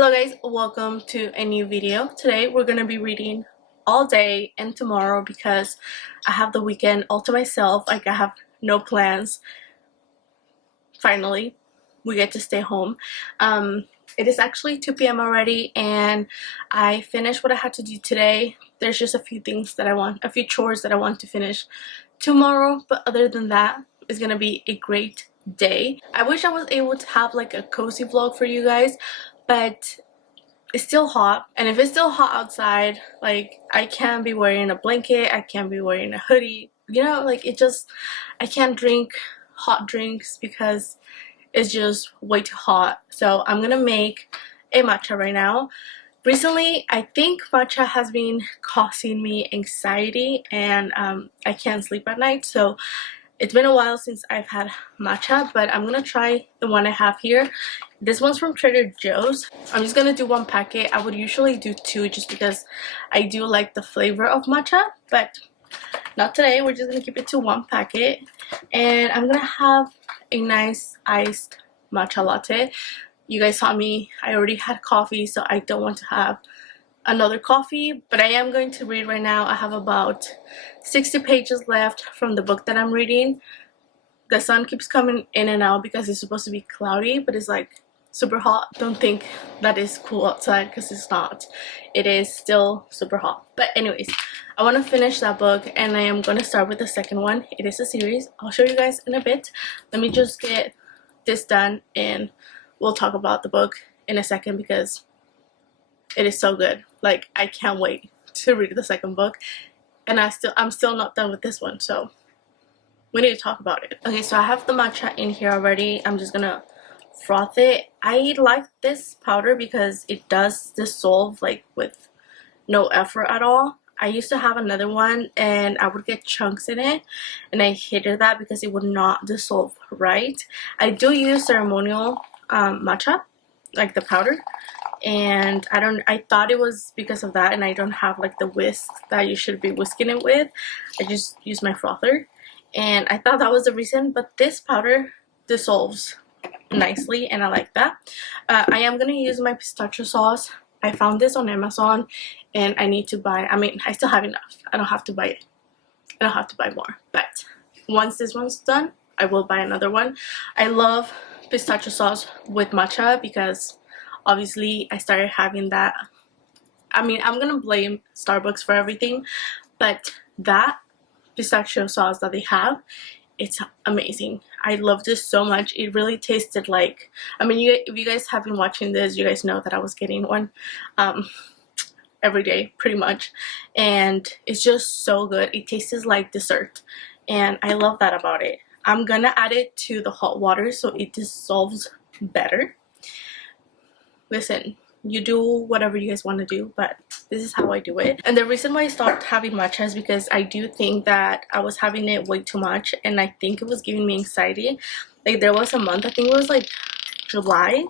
Hello guys, welcome to a new video. Today we're going to be reading all day and tomorrow because I have the weekend all to myself. Like, I have no plans. Finally, we get to stay home. It is actually 2 p.m. already and I finished what I had to do today. There's just a few things that a few chores that I want to finish tomorrow, but other than that, it's going to be a great day. I wish I was able to have like a cozy vlog for you guys, but it's still hot, and if it's still hot outside, like, I can't be wearing a blanket, I can't be wearing a hoodie, you know, like, I can't drink hot drinks because it's just way too hot. So I'm gonna make a matcha right now. Recently, I think matcha has been causing me anxiety, and I can't sleep at night, so it's been a while since I've had matcha, but I'm gonna try the one I have here. This one's from Trader Joe's. I'm just gonna do one packet. I would usually do two just because I do like the flavor of matcha, but not today. We're just gonna keep it to one packet. And I'm gonna have a nice iced matcha latte. You guys saw me, I already had coffee, so I don't want to have another coffee, but I am going to read right now. I have about 60 pages left from the book that I'm reading. The sun keeps coming in and out because it's supposed to be cloudy, but it's like super hot. Don't think that is cool outside because it's not. It is still super hot. But anyways, I want to finish that book and I am going to start with the second one. It is a series. I'll show you guys in a bit. Let me just get this done and we'll talk about the book in a second because it is so good. Like, I can't wait to read the second book, and I'm still not done with this one, so we need to talk about it. Okay, so I have the matcha in here already. I'm just gonna froth it. I like this powder because it does dissolve like with no effort at all. I used to have another one and I would get chunks in it, and I hated that because it would not dissolve right. I do use ceremonial matcha, like the powder, and I thought it was because of that, and I don't have like the whisk that you should be whisking it with. I just use my frother, and I thought that was the reason, but this powder dissolves nicely and I like that. I am gonna use my pistachio sauce. I found this on Amazon and I need to buy, I still have enough. I don't have to buy it. I don't have to buy more, but once this one's done, I will buy another one. I love pistachio sauce with matcha because obviously I started having that. I'm gonna blame Starbucks for everything, but that pistachio sauce that they have, it's amazing. I love this so much. It really tasted like, if you guys have been watching this, you guys know that I was getting one every day pretty much, and it's just so good. It tastes like dessert and I love that about it. I'm gonna add it to the hot water so it dissolves better. Listen, you do whatever you guys want to do, but this is how I do it. And the reason why I stopped having matcha is because I do think that I was having it way too much, and I think it was giving me anxiety. Like, there was a month, I think it was like July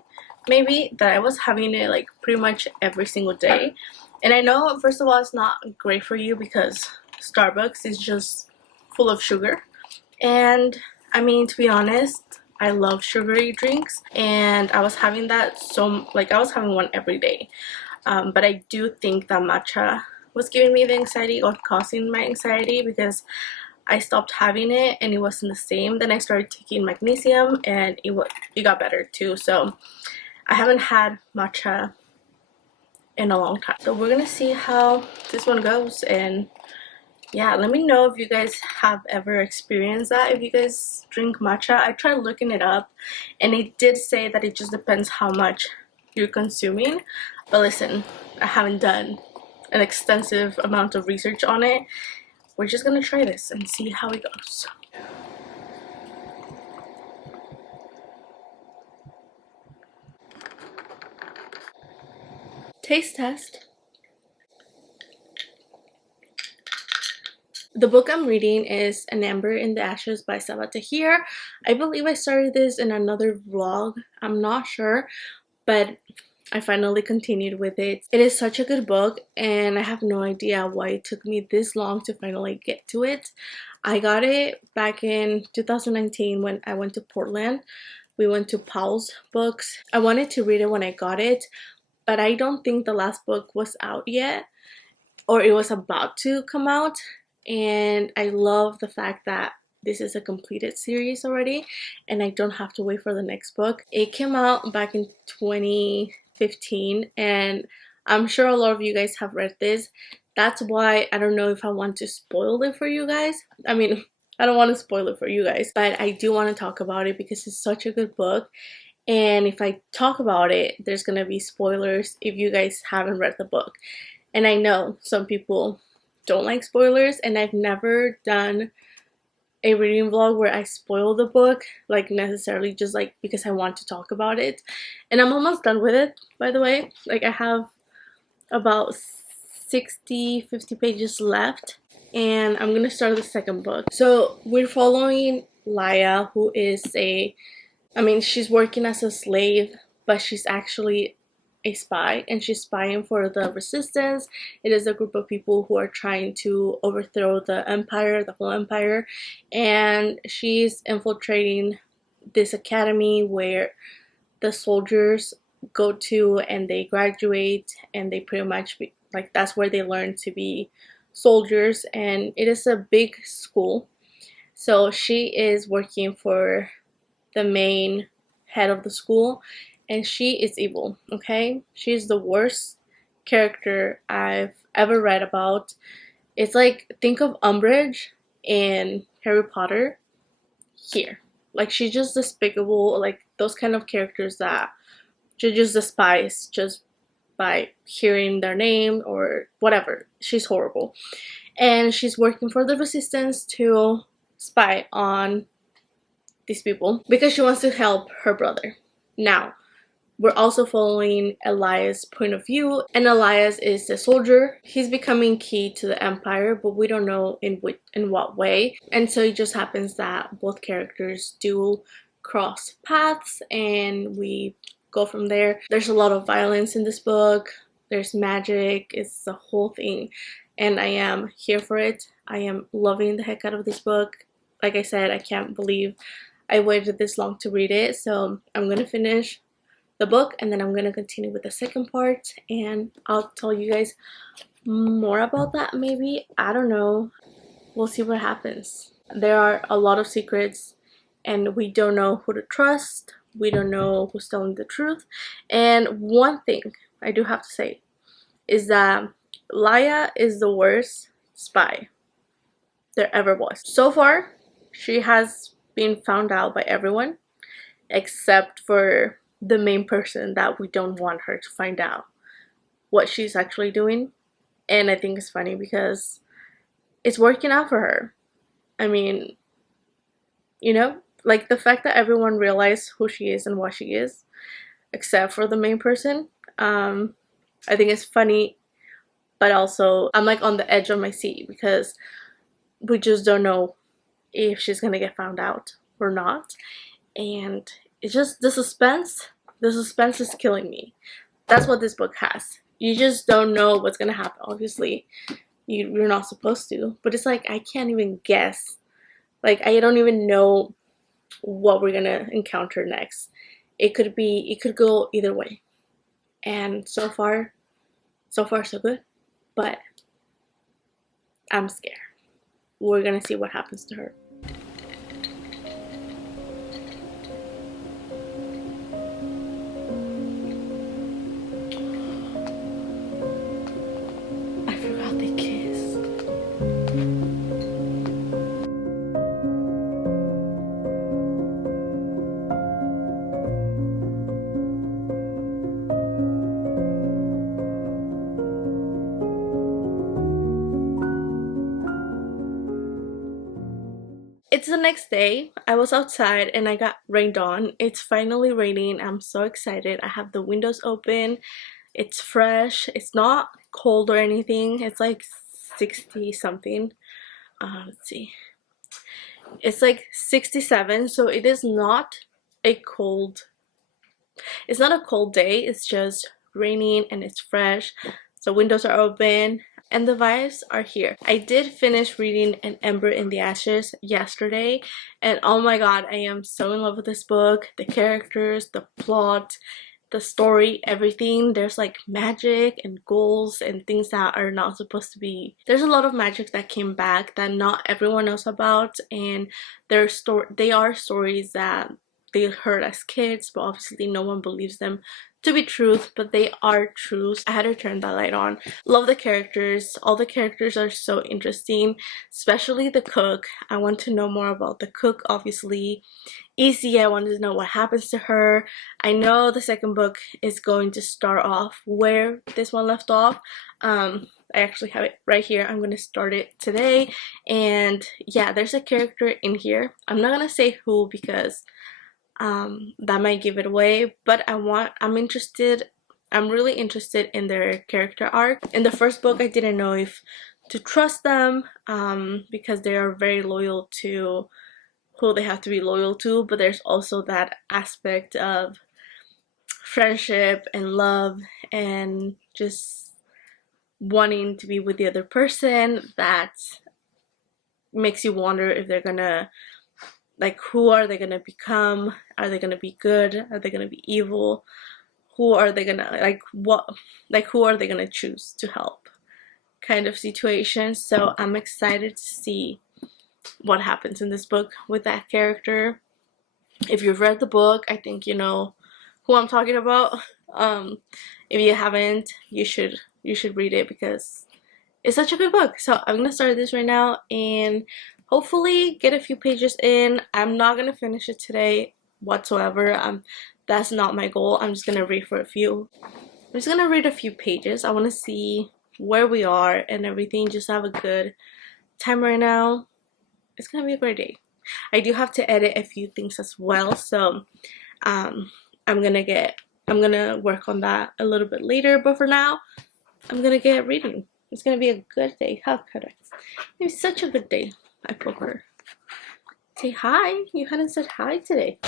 maybe, that I was having it like pretty much every single day. And I know, first of all, it's not great for you because Starbucks is just full of sugar, and to be honest, I love sugary drinks, and I was having that, I was having one every day. But I do think that matcha was giving me the anxiety or causing my anxiety because I stopped having it and it wasn't the same. Then I started taking magnesium and it got better too. So I haven't had matcha in a long time. So we're gonna see how this one goes, and yeah, let me know if you guys have ever experienced that, if you guys drink matcha. I tried looking it up and it did say that it just depends how much you're consuming, but listen, I haven't done an extensive amount of research on it. We're just gonna try this and see how it goes. Taste test. The book I'm reading is An Ember in the Ashes by Sabaa Tahir. I believe I started this in another vlog, I'm not sure, but I finally continued with it. It is such a good book and I have no idea why it took me this long to finally get to it. I got it back in 2019 when I went to Portland. We went to Powell's Books. I wanted to read it when I got it, but I don't think the last book was out yet, or it was about to come out. And I love the fact that this is a completed series already and I don't have to wait for the next book. It came out back in 2015 and I'm sure a lot of you guys have read this. That's why I don't know if I want to spoil it for you guys. I mean, I don't want to spoil it for you guys, but I do want to talk about it because it's such a good book. And if I talk about it, there's gonna be spoilers if you guys haven't read the book. And I know some people don't like spoilers, and I've never done a reading vlog where I spoil the book, like necessarily just like because I want to talk about it. And I'm almost done with it, by the way. Like I have about 50 pages left and I'm gonna start the second book. So we're following Laia, who is she's working as a slave, but she's actually a spy, and she's spying for the resistance. It is a group of people who are trying to overthrow the empire, the whole empire, and she's infiltrating this academy where the soldiers go to and they graduate, and they pretty much that's where they learn to be soldiers, and it is a big school. So she is working for the main head of the school, and she is evil, okay? She's the worst character I've ever read about. It's like, think of Umbridge in Harry Potter here. Like, she's just despicable, like those kind of characters that you just despise just by hearing their name or whatever. She's horrible. And she's working for the resistance to spy on these people because she wants to help her brother. Now, we're also following Elias' point of view, and Elias is a soldier. He's becoming key to the empire, but we don't know in what way. And so it just happens that both characters do cross paths, and we go from there. There's a lot of violence in this book. There's magic. It's the whole thing, and I am here for it. I am loving the heck out of this book. Like I said, I can't believe I waited this long to read it, so I'm gonna finish the book and then I'm gonna continue with the second part, and I'll tell you guys more about that maybe. I don't know. We'll see what happens. There are a lot of secrets and we don't know who to trust. We don't know who's telling the truth. And one thing I do have to say is that Laia is the worst spy there ever was. So far, she has been found out by everyone except for the main person that we don't want her to find out what she's actually doing. And I think it's funny because it's working out for her. I mean, you know, like the fact that everyone realized who she is and what she is except for the main person. I think it's funny, but also I'm like on the edge of my seat because we just don't know if she's gonna get found out or not. And it's just the suspense is killing me. That's what this book has. You just don't know what's gonna happen. Obviously you're not supposed to, but it's like I can't even guess. Like I don't even know what we're gonna encounter next. It could go either way, and so far so good, but I'm scared. We're gonna see what happens to her. I forgot they kissed. It's the next day. I was outside and I got rained on. It's finally raining. I'm so excited. I have the windows open. It's fresh. It's not cold or anything. It's like 60 something. Let's see. It's like 67, so it is not a cold. It's not a cold day. It's just raining and it's fresh. So windows are open and the vibes are here. I did finish reading An Ember in the Ashes yesterday, and oh my god, I am so in love with this book. The characters, the plot, the story, everything. There's like magic and ghouls and things that are not supposed to be. There's a lot of magic that came back that not everyone knows about, and they are stories that they heard as kids, but obviously no one believes them to be truth, but they are truths. I had to turn that light on. Love the characters. All the characters are so interesting, especially the cook. I want to know more about the cook, obviously. Izzy, I wanted to know what happens to her. I know the second book is going to start off where this one left off. I actually have it right here. I'm going to start it today. And yeah, there's a character in here. I'm not going to say who because that might give it away, but I'm really interested in their character arc. In the first book, I didn't know if to trust them because they are very loyal to who they have to be loyal to, but there's also that aspect of friendship and love and just wanting to be with the other person that makes you wonder if they're gonna, like, who are they gonna become? Are they gonna be good? Are they gonna be evil? Who are they gonna, who are they gonna choose to help, kind of situation. So I'm excited to see what happens in this book with that character. If you've read the book, I think you know who I'm talking about. If you haven't, you should read it because it's such a good book. So I'm gonna start this right now and hopefully get a few pages in. I'm not gonna finish it today whatsoever. That's not my goal. I'm just gonna read a few pages. I want to see where we are and everything. Just have a good time right now. It's gonna be a great day. I do have to edit a few things as well, so I'm gonna work on that a little bit later, but for now I'm gonna get reading. It's gonna be a good day. How could I? It's such a good day. I put her. Say hi. You hadn't said hi today.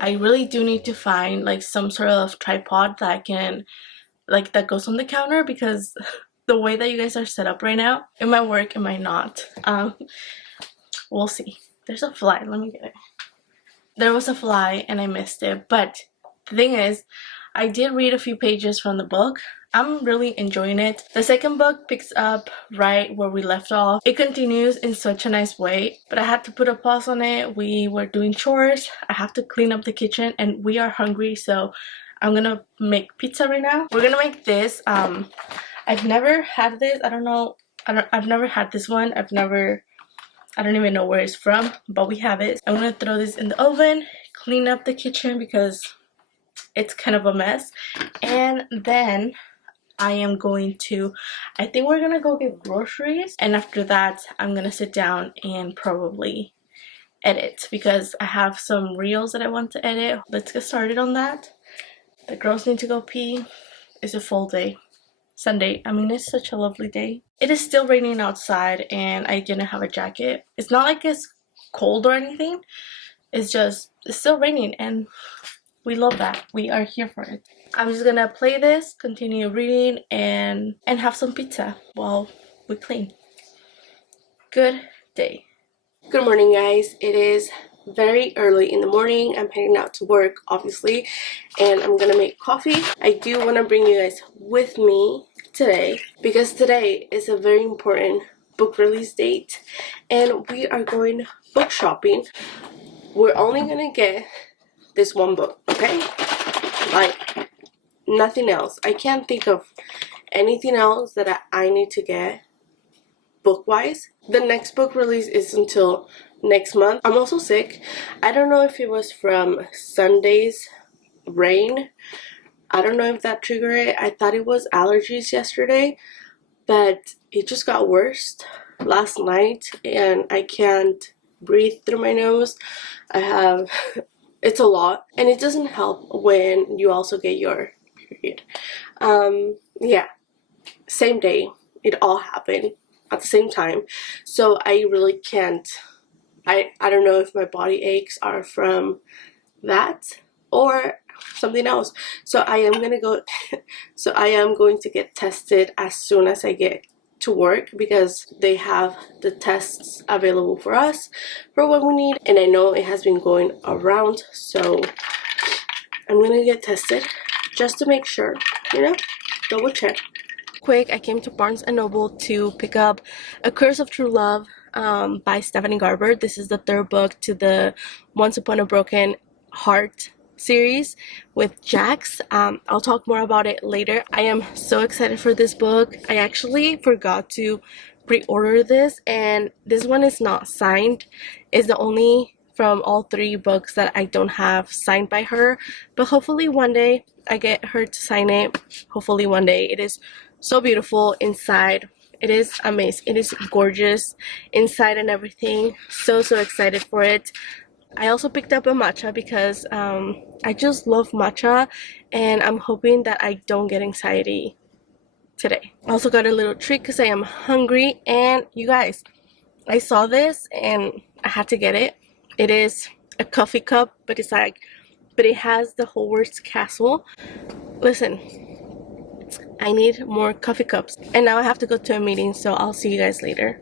I really do need to find like some sort of tripod that I can, like, that goes on the counter, because the way that you guys are set up right now, it might work, it might not. We'll see. There's a fly. Let me get it. There was a fly and I missed it, but the thing is, I did read a few pages from the book. I'm really enjoying it. The second book picks up right where we left off. It continues in such a nice way, but I had to put a pause on it. We were doing chores. I have to clean up the kitchen and we are hungry, so I'm gonna make pizza right now. We're gonna make this. I've never had this. I've never had this one. I don't even know where it's from, but we have it. I'm gonna throw this in the oven, clean up the kitchen because it's kind of a mess, and then I think we're gonna go get groceries, and after that I'm gonna sit down and probably edit because I have some reels that I want to edit. Let's get started on that. The girls need to go pee. It's a full day. Sunday. I mean, it's such a lovely day. It is still raining outside and I didn't have a jacket. It's not like it's cold or anything. It's still raining and we love that. We are here for it. I'm just gonna play this, continue reading, and have some pizza while we clean. Good day. Good morning, guys. It is very early in the morning. I'm heading out to work, obviously, and I'm gonna make coffee. I do want to bring you guys with me today because today is a very important book release date and we are going book shopping. We're only gonna get this one book, okay? Like, nothing else. I can't think of anything else that I need to get book-wise. The next book release is until next month. I'm also sick. I don't know if it was from Sunday's rain. I don't know if that triggered it. I thought it was allergies yesterday, but it just got worse last night and I can't breathe through my nose. I have it's a lot, and it doesn't help when you also get your period. Yeah, same day. It all happened at the same time. So I really can't, I don't know if my body aches are from that or something else. So I am gonna go so I am going to get tested as soon as I get to work, because they have the tests available for us for what we need, and I know it has been going around, so I'm gonna get tested just to make sure, you know, double check. Quick, I came to Barnes & Noble to pick up A Curse of True Love by Stephanie Garber. This is the third book to the Once Upon a Broken Heart series with Jax. I'll talk more about it later. I am so excited for this book. I actually forgot to pre-order this, and this one is not signed. It's the only from all three books that I don't have signed by her, but hopefully one day I get her to sign it. Hopefully one day. It is so beautiful inside. It is amazing. It is gorgeous inside and everything. So excited for it. I also picked up a matcha because I just love matcha, and I'm hoping that I don't get anxiety today. I also got a little treat because I am hungry, and you guys, I saw this and I had to get it. It is a coffee cup, but it has the Hogwarts castle. Listen, I need more coffee cups, and now I have to go to a meeting, so I'll see you guys later.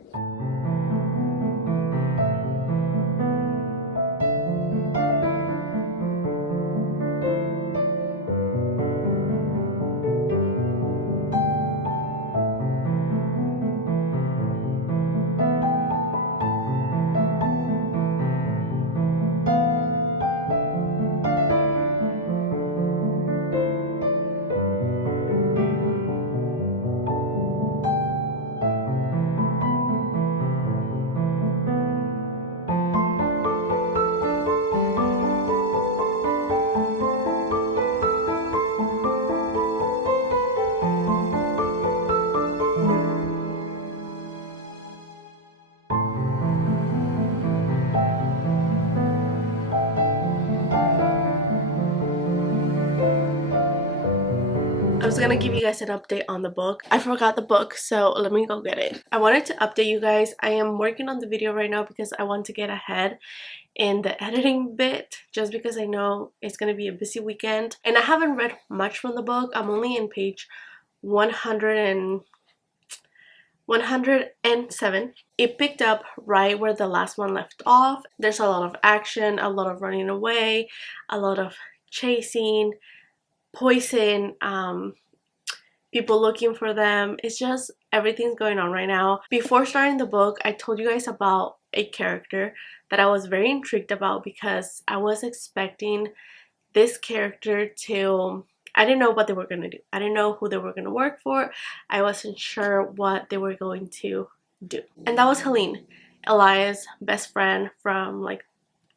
I was gonna give you guys an update on the book. I forgot the book, so let me go get it. I wanted to update you guys. I am working on the video right now because I want to get ahead in the editing bit, just because I know it's gonna be a busy weekend. And I haven't read much from the book. I'm only in page 107. It picked up right where the last one left off. There's a lot of action, a lot of running away, a lot of chasing, poison, people looking for them. It's just everything's going on right now. Before starting the book, I told you guys about a character that I was very intrigued about, because I was expecting this character to, I didn't know what they were going to do. I didn't know who they were going to work for. I wasn't sure what they were going to do. And that was Helene, Elias' best friend from like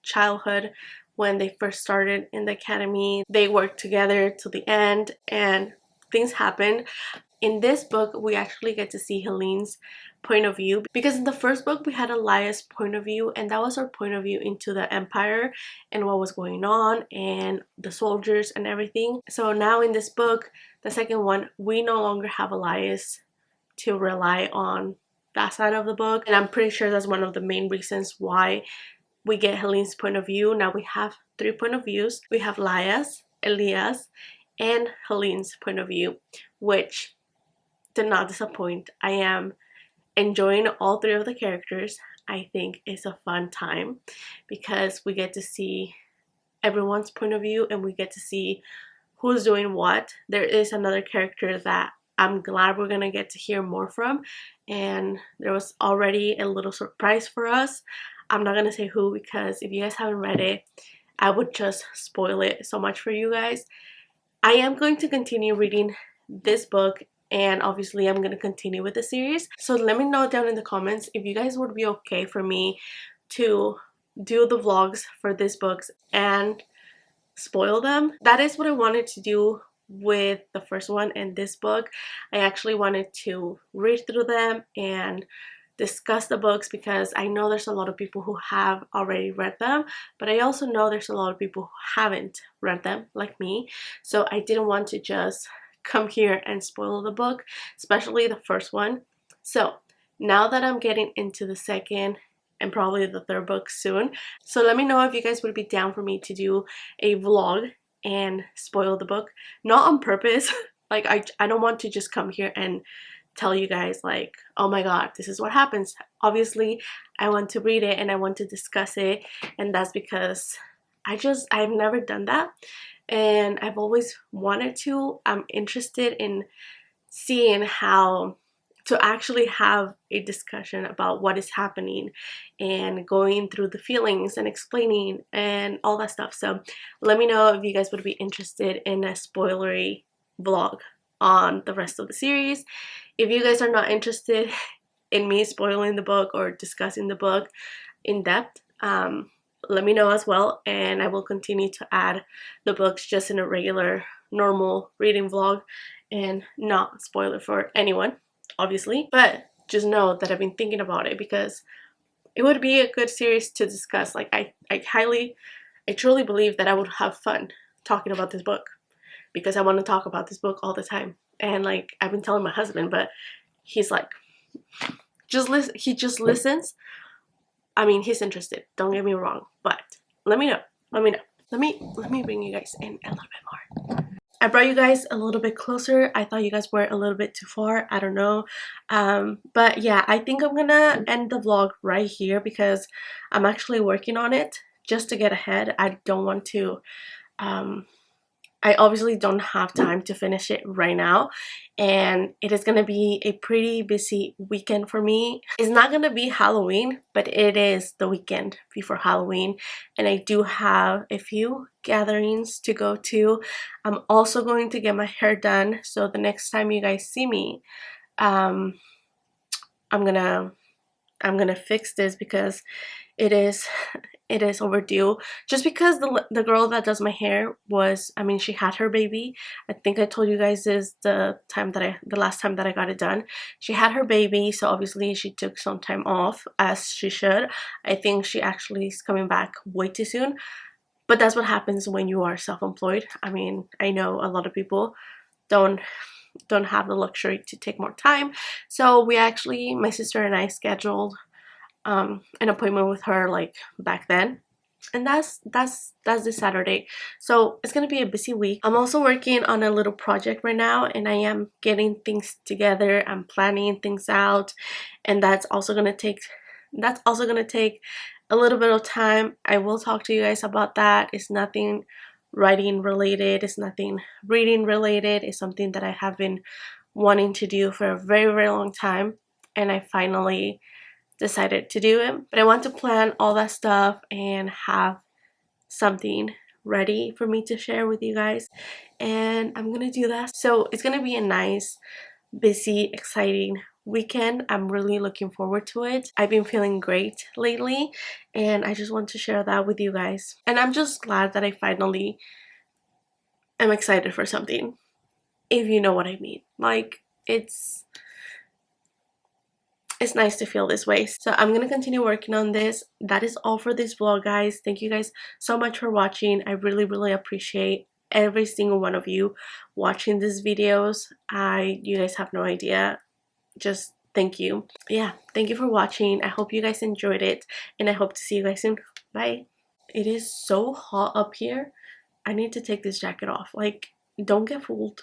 childhood. When they first started in the academy, they worked together till the end, and things happened. In this book, we actually get to see Helene's point of view, because in the first book we had Elias' point of view, and that was our point of view into the Empire and what was going on and the soldiers and everything. So now in this book, the second one, we no longer have Elias to rely on that side of the book, and I'm pretty sure that's one of the main reasons why we get Helene's point of view. Now we have 3 point of views. We have Elias, and Helene's point of view, which did not disappoint. I am enjoying all 3 of the characters. I think it's a fun time because we get to see everyone's point of view and we get to see who's doing what. There is another character that I'm glad we're gonna get to hear more from, and there was already a little surprise for us. I'm not gonna say who, because if you guys haven't read it, I would just spoil it so much for you guys. I am going to continue reading this book and obviously I'm gonna continue with the series. So let me know down in the comments if you guys would be okay for me to do the vlogs for these books and spoil them. That is what I wanted to do with the first one and this book. I actually wanted to read through them and discuss the books because I know there's a lot of people who have already read them, but I also know there's a lot of people who haven't read them like me. So I didn't want to just come here and spoil the book, especially the first one. So now that I'm getting into the second and probably the third book soon, so let me know if you guys would be down for me to do a vlog and spoil the book. Not on purpose. Like I don't want to just come here and tell you guys like, oh my god, this is what happens. Obviously I want to read it and I want to discuss it, and that's because I've never done that and I've always wanted to. I'm interested in seeing how to actually have a discussion about what is happening and going through the feelings and explaining and all that stuff. So let me know if you guys would be interested in a spoilery vlog on the rest of the series. If you guys are not interested in me spoiling the book or discussing the book in depth, let me know as well, and I will continue to add the books just in a regular normal reading vlog and not spoil it for anyone, obviously. But just know that I've been thinking about it because it would be a good series to discuss. Like I truly believe that I would have fun talking about this book because I want to talk about this book all the time. And like I've been telling my husband, but he's like, just listen. He just listens. I mean, he's interested, don't get me wrong, but let me know. Let me bring you guys in a little bit more. I brought you guys a little bit closer. I thought you guys were a little bit too far. I don't know. But yeah, I think I'm gonna end the vlog right here because I'm actually working on it just to get ahead. I don't want to I obviously don't have time to finish it right now, and it is gonna be a pretty busy weekend for me. It's not gonna be Halloween, but it is the weekend before Halloween, and I do have a few gatherings to go to. I'm also going to get my hair done, so the next time you guys see me, I'm gonna fix this because it is overdue. Just because the girl that does my hair was, I mean, she had her baby. I think I told you guys this the last time that I got it done. She had her baby, so obviously she took some time off, as she should. I think she actually is coming back way too soon, but that's what happens when you are self-employed. I mean, I know a lot of people don't have the luxury to take more time, so we actually, my sister and I, scheduled an appointment with her like back then, and that's this Saturday. So it's gonna be a busy week. I'm also working on a little project right now, and I am getting things together. I'm planning things out, and that's also gonna take a little bit of time. I will talk to you guys about that. It's nothing writing related, it's nothing reading related. It's something that I have been wanting to do for a very, very long time, and I finally decided to do it. But I want to plan all that stuff and have something ready for me to share with you guys, and I'm gonna do that. So it's gonna be a nice, busy, exciting weekend. I'm really looking forward to it. I've been feeling great lately, and I just want to share that with you guys. And I'm just glad that I finally am excited for something, if you know what I mean. Like, it's nice to feel this way. So I'm gonna continue working on this. That is all for this vlog, guys. Thank you guys so much for watching. I really appreciate every single one of you watching these videos. You guys have no idea. Just thank you. Yeah, thank you for watching. I hope you guys enjoyed it, and I hope to see you guys soon. Bye. It is so hot up here. I need to take this jacket off. Like, don't get fooled.